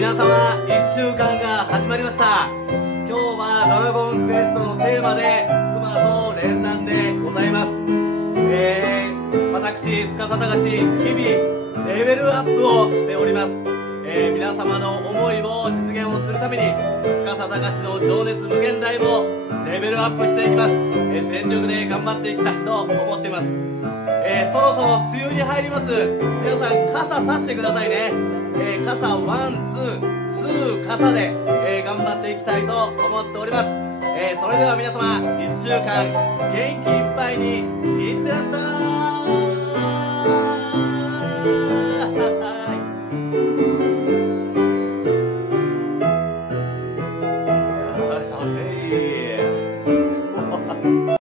皆様1週間が始まりました。今日はドラゴンクエストのテーマで妻と連弾でございます。私司隆、日々レベルアップをしております。皆様の思いを実現をするために司隆の情熱無限大もレベルアップしていきます。全力で頑張っていきたいと思っています。そろそろ梅雨に入ります。皆さん傘さしてくださいね。傘ワンツー傘で、頑張っていきたいと思っております。それでは皆様1週間元気いっぱいにいってらっしゃい。よし、オッケー。